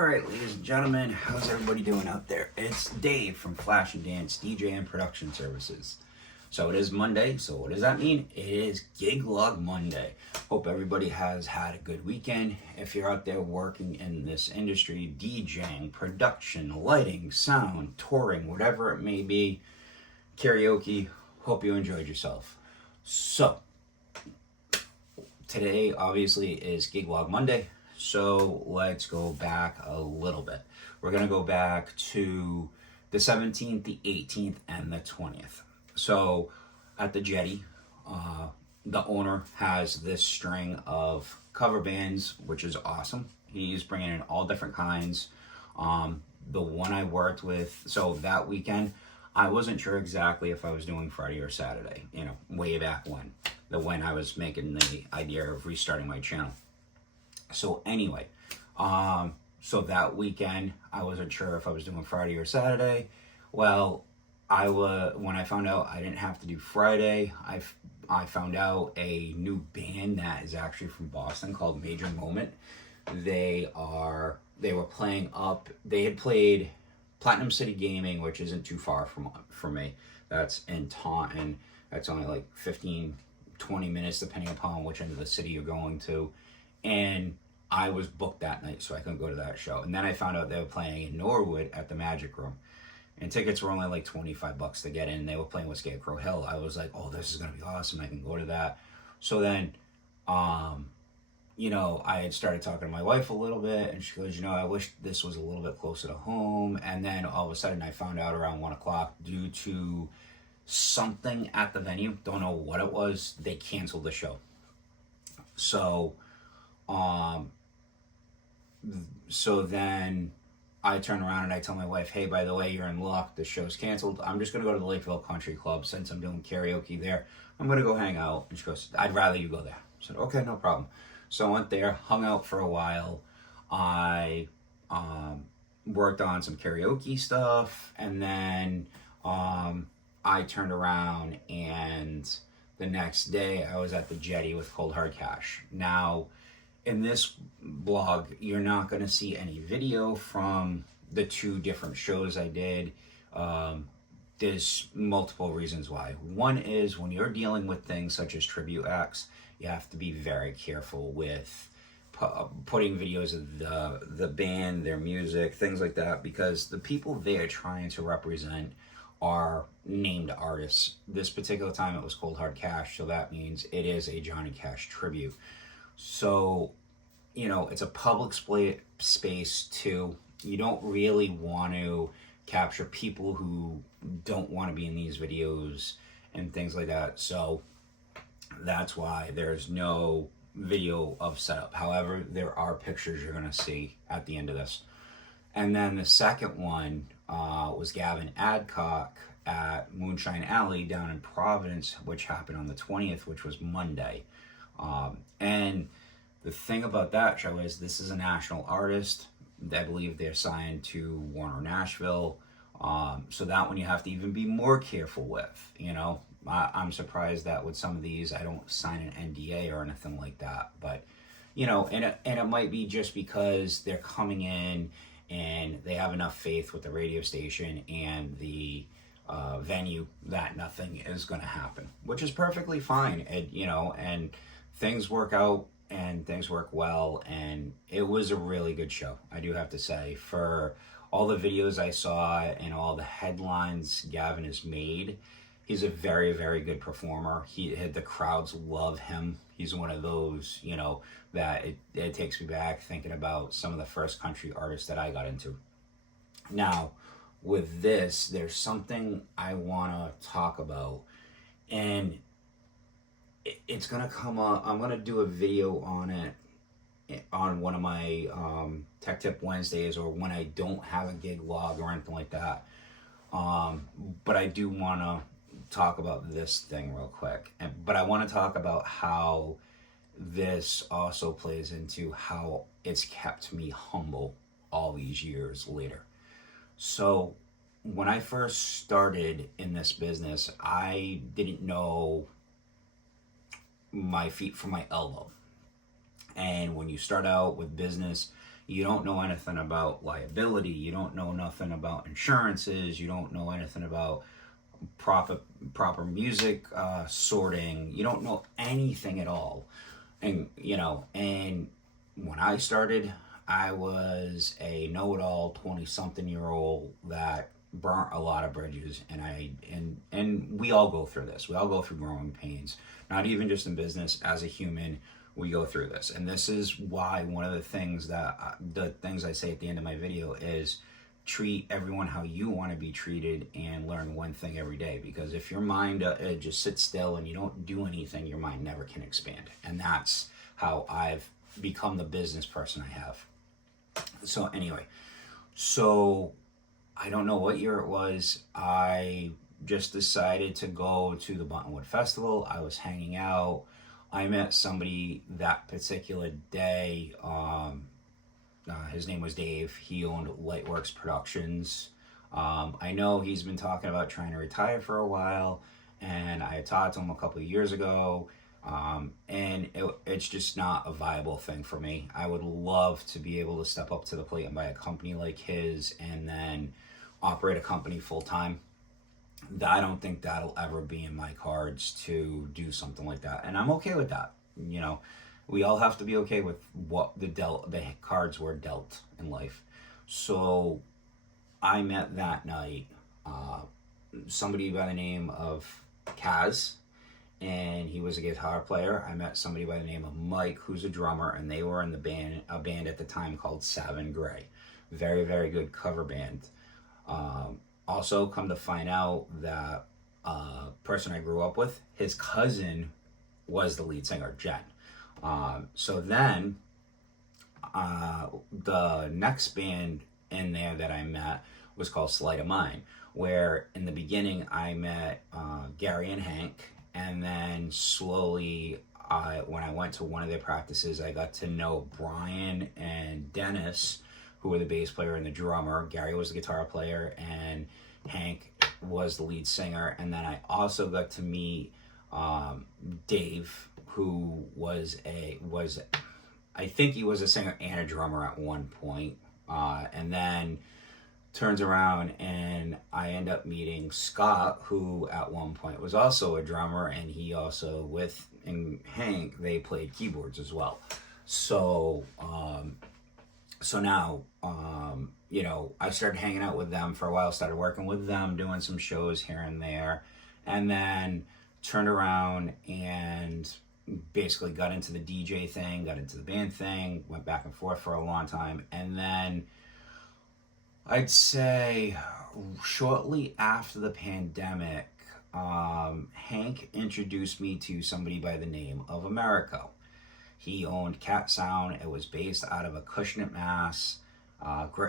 All right, ladies and gentlemen, how's everybody doing out there? It's Dave from Flash and Dance DJ and Production Services. So it is Monday, so what does that mean? It is Gig Log Monday. Hope everybody has had a good weekend. If you're out there working in this industry, DJing, production, lighting, sound, touring, whatever it may be, karaoke, hope you enjoyed yourself. So, today obviously is Gig Log Monday. So let's go back a little bit. We're going to go back to the 17th, the 18th, and the 20th. So at the Jetty, the owner has this string of cover bands, which is awesome. He's bringing in all different kinds. The one I worked with, so that weekend, I wasn't sure exactly if I was doing Friday or Saturday, way back when I was making the idea of restarting my channel. So anyway, so that weekend, I wasn't sure if I was doing Friday or Saturday. Well, when I found out I didn't have to do Friday, I found out a new band that is actually from Boston called Major Moment. They were playing up, they had played Platinum City Gaming, which isn't too far from me. That's in Taunton. That's only like 15, 20 minutes, depending upon which end of the city you're going to. And I was booked that night, so I couldn't go to that show. And then I found out they were playing in Norwood at the Magic Room. And tickets were only like $25 to get in. They were playing with Scarecrow Hill. I was like, oh, this is going to be awesome. I can go to that. So then, I had started talking to my wife a little bit. And she goes, I wish this was a little bit closer to home. And then all of a sudden, I found out around 1 o'clock due to something at the venue. Don't know what it was. They canceled the show. So then I turn around and I tell my wife, hey, by the way, you're in luck. The show's canceled. I'm just going to go to the Lakeville Country Club since I'm doing karaoke there. I'm going to go hang out. And she goes, I'd rather you go there. I said, okay, no problem. So I went there, hung out for a while. I worked on some karaoke stuff. And then I turned around and the next day I was at the Jetty with Cold Hard Cash. Now, in this blog, you're not going to see any video from the two different shows I did. There's multiple reasons why. One is when you're dealing with things such as tribute acts, you have to be very careful with putting videos of the band, their music, things like that, because the people they are trying to represent are named artists. This particular time it was Cold Hard Cash, so that means it is a Johnny Cash tribute. So, it's a public space too. You don't really want to capture people who don't want to be in these videos and things like that. So that's why there's no video of setup. However, there are pictures you're going to see at the end of this. And then the second one was Gavin Adcock at Moonshine Alley down in Providence, which happened on the 20th, which was Monday. And the thing about that show is this is a national artist. I believe they're signed to Warner Nashville. So that one you have to even be more careful with, I'm surprised that with some of these, I don't sign an NDA or anything like that. But, and it might be just because they're coming in and they have enough faith with the radio station and the venue that nothing is going to happen, which is perfectly fine. And things work out and things work well. And it was a really good show, I do have to say. For all the videos I saw and all the headlines Gavin has made, he's a very, very good performer. The crowds love him. He's one of those, that it takes me back thinking about some of the first country artists that I got into. Now, with this, there's something I want to talk about. And it's going to come up. I'm going to do a video on it on one of my Tech Tip Wednesdays, or when I don't have a gig log or anything like that. But I do want to talk about this thing real quick. But I want to talk about how this also plays into how it's kept me humble all these years later. So when I first started in this business, I didn't know my feet from my elbow. And when you start out with business, You don't know anything about liability. You don't know nothing about insurances. You don't know anything about proper music sorting. You don't know anything at all. And, and when I started, I was a know-it-all 20-something-year-old that burnt a lot of bridges, and we all go through this. We all go through growing pains, not even just in business. As a human, we go through this, and this is why one of the things I say at the end of my video is treat everyone how you want to be treated, and learn one thing every day. Because if your mind just sits still and you don't do anything, your mind never can expand. And that's how I've become the business person I have. So anyway, I don't know what year it was. I just decided to go to the Buttonwood Festival. I was hanging out. I met somebody that particular day. His name was Dave. He owned Lightworks Productions. I know he's been talking about trying to retire for a while, and I had talked to him a couple of years ago, and it's just not a viable thing for me. I would love to be able to step up to the plate and buy a company like his and then operate a company full-time. I don't think that'll ever be in my cards to do something like that, and I'm okay with that. We all have to be okay with what the cards were dealt in life. So I met that night somebody by the name of Kaz, and he was a guitar player. I met somebody by the name of Mike, who's a drummer, and they were in a band at the time called Savin Gray. Very, very good cover band. Also, come to find out that person I grew up with, his cousin was the lead singer, Jen. So then, the next band in there that I met was called Sleight of Mine, where in the beginning I met Gary and Hank, and then slowly, when I went to one of their practices, I got to know Brian and Dennis, who were the bass player and the drummer. Gary was the guitar player, and Hank was the lead singer. And then I also got to meet Dave, who I think he was a singer and a drummer at one point. And then turns around and I end up meeting Scott, who at one point was also a drummer, and he also, and Hank, they played keyboards as well. So now, I started hanging out with them for a while, started working with them, doing some shows here and there, and then turned around and basically got into the DJ thing, got into the band thing, went back and forth for a long time. And then I'd say shortly after the pandemic, Hank introduced me to somebody by the name of Americo. He owned Cat Sound. It was based out of Acushnet, Mass.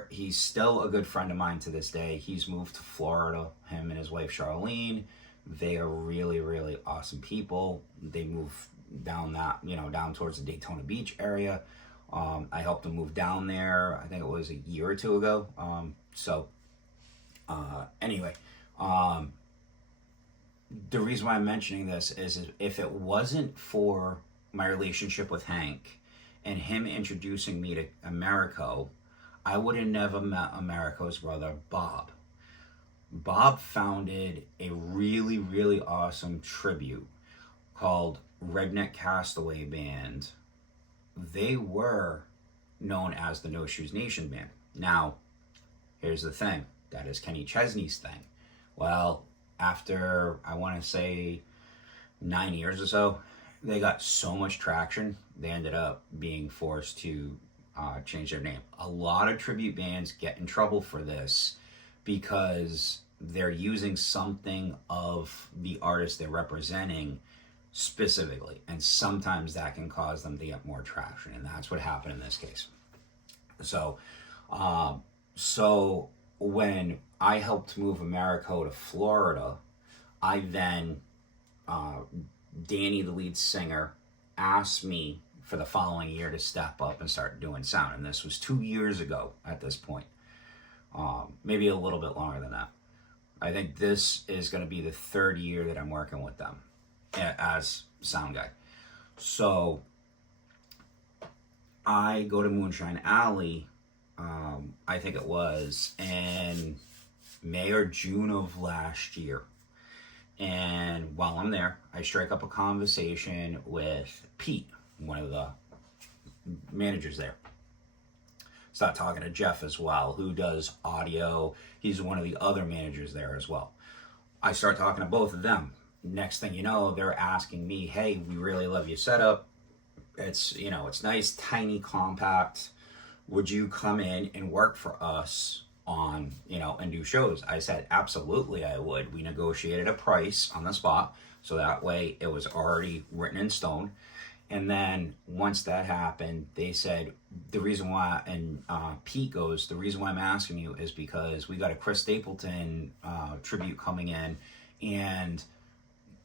He's still a good friend of mine to this day. He's moved to Florida, him and his wife Charlene. They are really, really awesome people. They moved down down towards the Daytona Beach area. I helped them move down there, I think it was a year or two ago. Anyway, the reason why I'm mentioning this is if it wasn't for my relationship with Hank and him introducing me to Americo, I would have never met Americo's brother, Bob. Bob founded a really, really awesome tribute called Redneck Castaway Band. They were known as the No Shoes Nation Band. Now, here's the thing. That is Kenny Chesney's thing. Well, after, I want to say, 9 years or so, they got so much traction, they ended up being forced to change their name. A lot of tribute bands get in trouble for this because they're using something of the artist they're representing specifically, and sometimes that can cause them to get more traction, and that's what happened in this case. So when I helped move Americo to Florida, I then Danny, the lead singer, asked me for the following year to step up and start doing sound, and this was 2 years ago at this point, maybe a little bit longer than that. I think this is going to be the third year that I'm working with them as sound guy. So I go to Moonshine Alley I think it was in May or June of last year. And while I'm there, I strike up a conversation with Pete, one of the managers there. Start talking to Jeff as well, who does audio. He's one of the other managers there as well. I start talking to both of them. Next thing you know, they're asking me, hey, we really love your setup. It's, it's nice, tiny, compact. Would you come in and work for us on, and do shows? I said, absolutely, I would. We negotiated a price on the spot, so that way it was already written in stone. And then once that happened, they said, the reason why, and Pete goes, the reason why I'm asking you is because we got a Chris Stapleton tribute coming in, and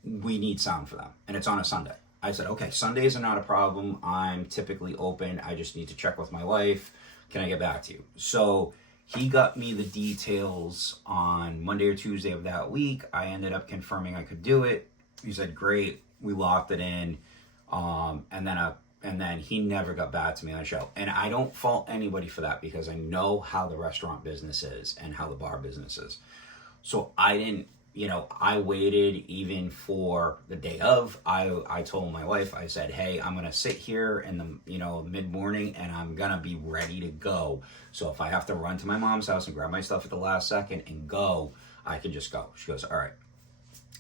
we need sound for them. And it's on a Sunday. I said, okay, Sundays are not a problem. I'm typically open. I just need to check with my wife. Can I get back to you? So he got me the details on Monday or Tuesday of that week. I ended up confirming I could do it. He said, great. We locked it in. And then he never got back to me on the show. And I don't fault anybody for that, because I know how the restaurant business is and how the bar business is. So I didn't, I waited even for the day of. I told my wife, I said, hey, I'm going to sit here in the, mid-morning, and I'm going to be ready to go. So if I have to run to my mom's house and grab my stuff at the last second and go, I can just go. She goes, all right.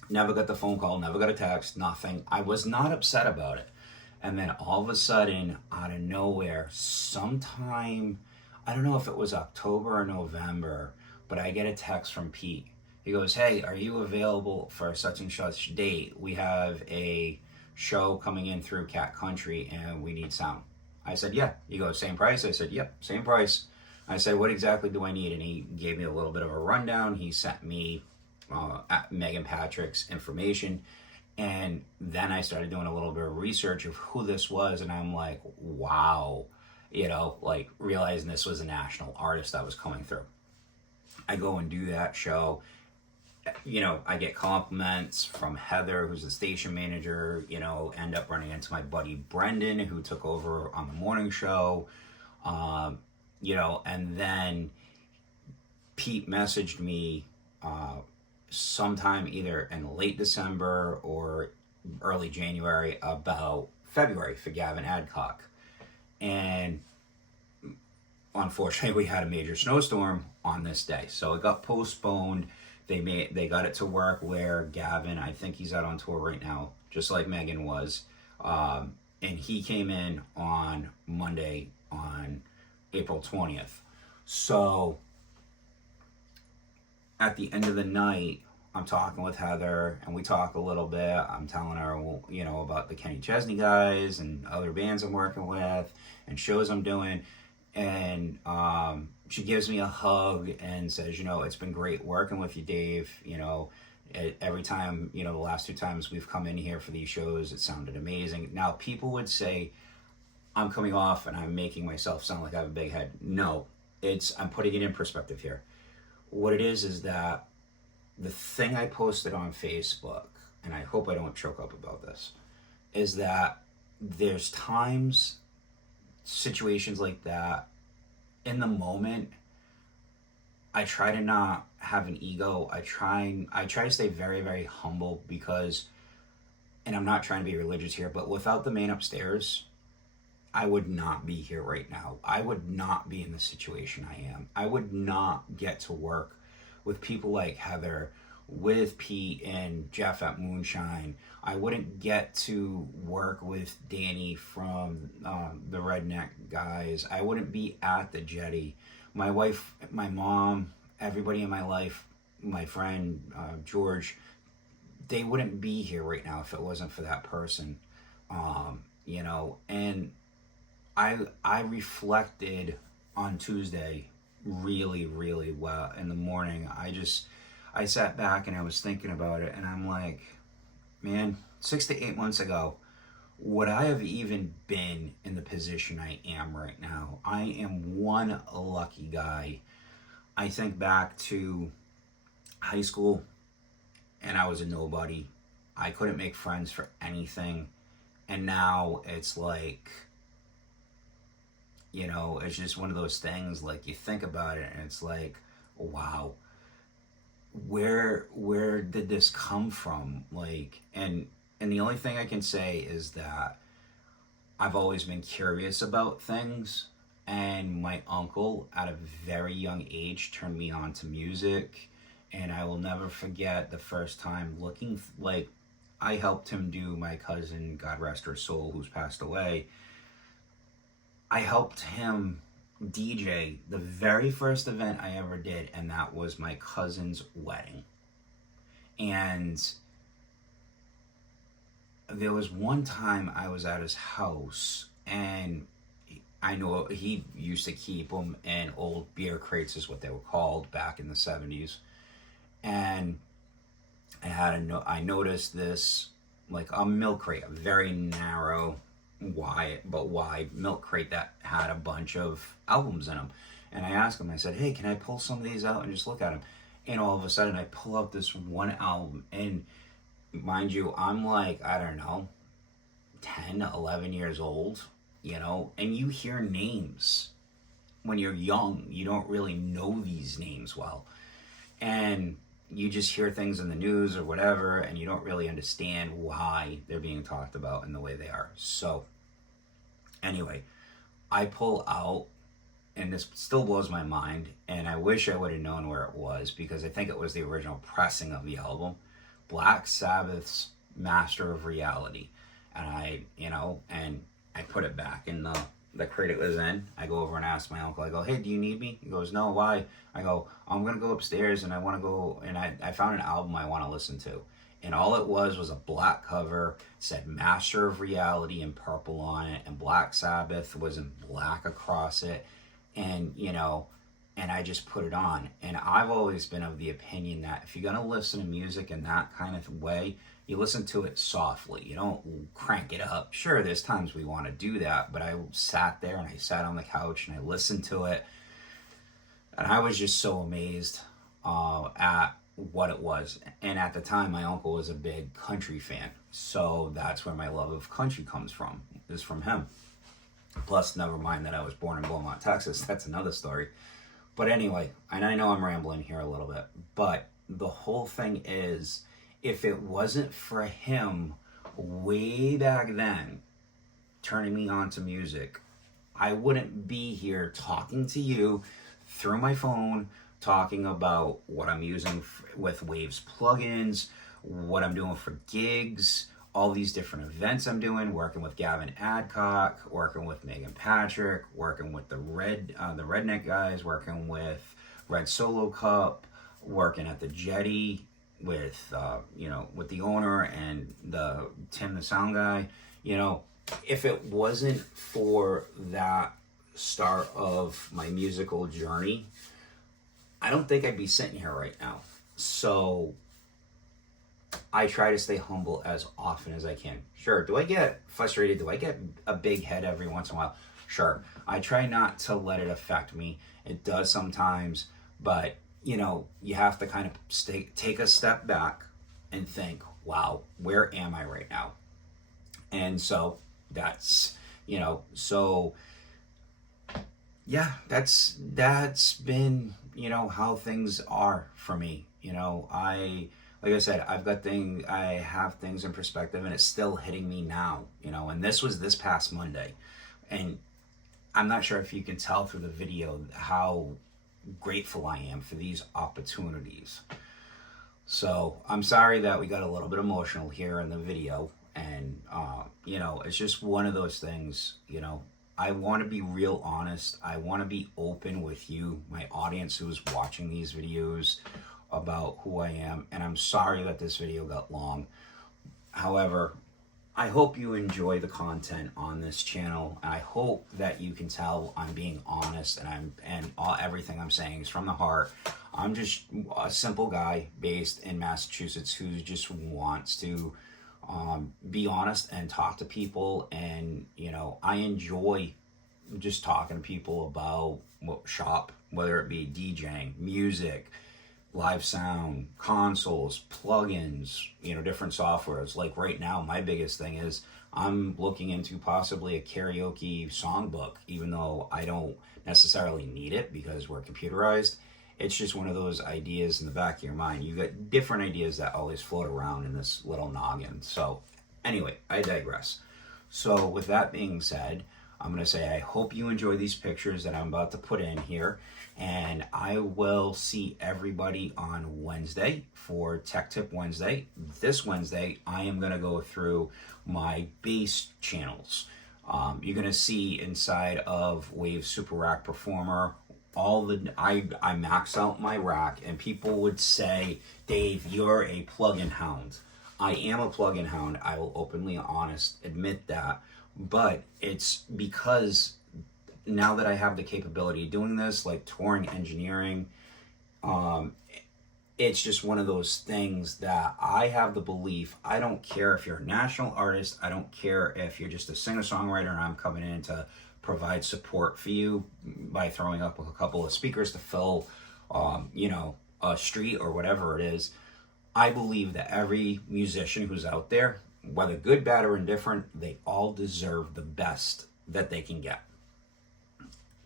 Never got the phone call, never got a text, nothing. I was not upset about it. And then all of a sudden, out of nowhere, sometime, I don't know if it was October or November, but I get a text from Pete. He goes, hey, are you available for such and such date? We have a show coming in through Cat Country and we need sound. I said, yeah. He goes, same price? I said, yep, same price. I said, what exactly do I need? And he gave me a little bit of a rundown. He sent me Megan Patrick's information, and then I started doing a little bit of research of who this was, and I'm like, wow, realizing this was a national artist that was coming through. I go and do that show. I get compliments from Heather, who's the station manager, end up running into my buddy Brendan, who took over on the morning show, and then Pete messaged me sometime either in late December or early January about February for Gavin Adcock. And unfortunately, we had a major snowstorm on this day, so it got postponed. They got it to work where Gavin, I think he's out on tour right now, just like Megan was, and he came in on Monday on April 20th. So at the end of the night, I'm talking with Heather, and we talk a little bit. I'm telling her, about the Kenny Chesney guys and other bands I'm working with and shows I'm doing. And she gives me a hug and says, it's been great working with you, Dave. Every time, the last 2 times we've come in here for these shows, it sounded amazing. Now, people would say I'm coming off and I'm making myself sound like I have a big head. No, I'm putting it in perspective here. What it is that the thing I posted on Facebook, and I hope I don't choke up about this, is that there's times, situations like that, in the moment, I try to not have an ego. I try to stay very, very humble, because, and I'm not trying to be religious here, but without the man upstairs, I would not be here right now. I would not be in the situation I am. I would not get to work with people like Heather, with Pete and Jeff at Moonshine. I wouldn't get to work with Danny from the Redneck guys. I wouldn't be at the Jetty. My wife, my mom, everybody in my life, my friend George, they wouldn't be here right now if it wasn't for that person. And I reflected on Tuesday really, really well in the morning. I sat back and I was thinking about it, and I'm like, man, 6 to 8 months ago, would I have even been in the position I am right now? I am one lucky guy. I think back to high school, and I was a nobody. I couldn't make friends for anything. And now it's like, You know, it's just one of those things, like, you think about it and it's like, wow, where did this come from? Like, and the only thing I can say is that I've always been curious about things, and my uncle at a very young age turned me on to music, and I will never forget the first time looking, like, I helped him do my cousin, God rest her soul, who's passed away. I helped him DJ the very first event I ever did, and that was my cousin's wedding. And there was one time I was at his house, and I know he used to keep them in old beer crates, is what they were called back in the 70s. And I noticed this, like, a milk crate, a very narrow, wide milk crate that had a bunch of albums in them. And I asked him, I said, hey, can I pull some of these out and just look at them? And all of a sudden I pull out this one album, and mind you, I'm like, I don't know, 10, 11 years old, you know, and you hear names when you're young. You don't really know these names well. And you just hear things in the news or whatever, and you don't really understand why they're being talked about in the way they are. So, anyway, I pull out, and this still blows my mind, and I wish I would have known where it was, because I think it was the original pressing of the album, Black Sabbath's Master of Reality. And I put it back in the crate it was in. I go over and ask my uncle, I go, hey, do you need me? He goes, no, why? I go, I'm going to go upstairs, and I want to go, and I found an album I want to listen to. And all it was a black cover, said Master of Reality in purple on it, and Black Sabbath was in black across it. And, you know, and I just put it on. And I've always been of the opinion that if you're going to listen to music in that kind of way, you listen to it softly. You don't crank it up. Sure, there's times we want to do that, but I sat there and I sat on the couch and I listened to it, and I was just so amazed at what it was. And at the time, my uncle was a big country fan, so that's where my love of country comes from, is from him. Plus, never mind that I was born in Beaumont, Texas. That's another story. But anyway, and I know I'm rambling here a little bit, but the whole thing is, if it wasn't for him way back then turning me on to music, I wouldn't be here talking to you through my phone, talking about what I'm using with Waves plugins, what I'm doing for gigs, all these different events I'm doing, working with Gavin Adcock, working with Megan Patrick, working with the Redneck guys, working with Red Solo Cup, working at the Jetty with with the owner and the Tim the sound guy. You know, if it wasn't for that start of my musical journey, I don't think I'd be sitting here right now. So I try to stay humble as often as I can. Sure, do I get frustrated? Do I get a big head every once in a while? Sure. I try not to let it affect me. It does sometimes, but you know, you have to kind of take a step back and think, wow, where am I right now? And so that's, you know, so yeah, that's been, you know, how things are for me. You know, like I said, I have things in perspective, and it's still hitting me now, you know, and this was this past Monday. And I'm not sure if you can tell through the video how grateful I am for these opportunities. So I'm sorry that we got a little bit emotional here in the video, and you know, it's just one of those things. You know, I want to be real honest. I want to be open with you, my audience who's watching these videos, about who I am. And I'm sorry that this video got long. However, I hope you enjoy the content on this channel. I hope that you can tell I'm being honest, and everything I'm saying is from the heart. I'm just a simple guy based in Massachusetts who just wants to be honest and talk to people. And you know, I enjoy just talking to people about shop, whether it be DJing, music, live sound, consoles, plugins, different softwares. Like right now, my biggest thing is I'm looking into possibly a karaoke songbook, even though I don't necessarily need it because we're computerized. It's just one of those ideas in the back of your mind. You got different ideas that always float around in this little noggin. So anyway, I digress. So with that being said, I'm going to say I hope you enjoy these pictures that I'm about to put in here. And I will see everybody on Wednesday for Tech Tip Wednesday. This Wednesday, I am going to go through my bass channels. You're going to see inside of Wave Super Rack Performer, I max out my rack, and people would say, Dave, you're a plugin hound. I am a plugin hound. I will openly honest admit that. But it's because now that I have the capability of doing this, like touring engineering, it's just one of those things that I have the belief, I don't care if you're a national artist, I don't care if you're just a singer-songwriter and I'm coming in to provide support for you by throwing up a couple of speakers to fill, a street or whatever it is. I believe that every musician who's out there, whether good, bad, or indifferent, they all deserve the best that they can get.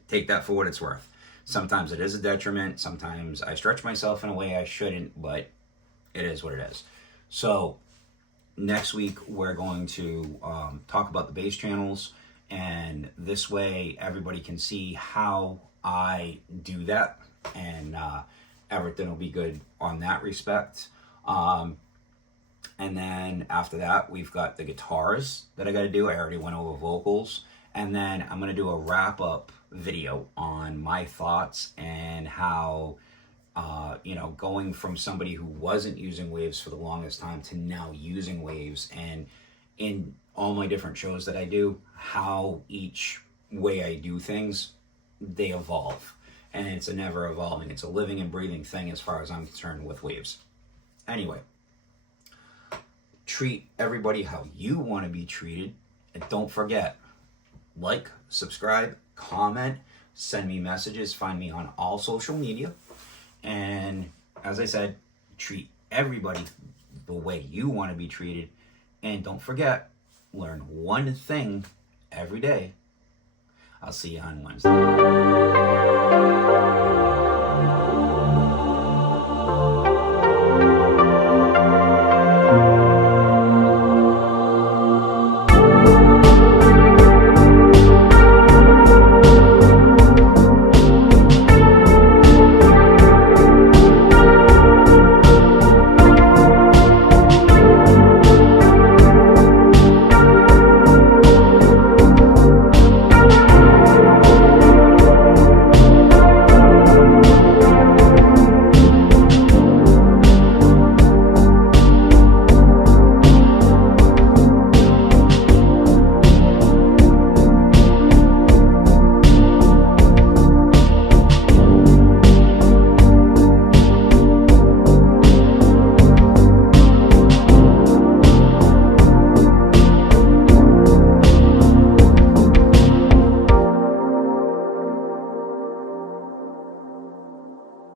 Take that for what it's worth. Sometimes it is a detriment. Sometimes I stretch myself in a way I shouldn't, but it is what it is. So next week we're going to talk about the bass channels, and this way everybody can see how I do that, and everything will be good on that respect. And then after that, we've got the guitars that I got to do. I already went over vocals. And then I'm going to do a wrap-up video on my thoughts and how, going from somebody who wasn't using Waves for the longest time to now using Waves, and in all my different shows that I do, how each way I do things, they evolve. And it's a never evolving. It's a living and breathing thing as far as I'm concerned with Waves. Anyway, treat everybody how you want to be treated. And don't forget, like, subscribe, comment, send me messages, find me on all social media. And as I said, treat everybody the way you want to be treated. And don't forget, learn one thing every day. I'll see you on Wednesday.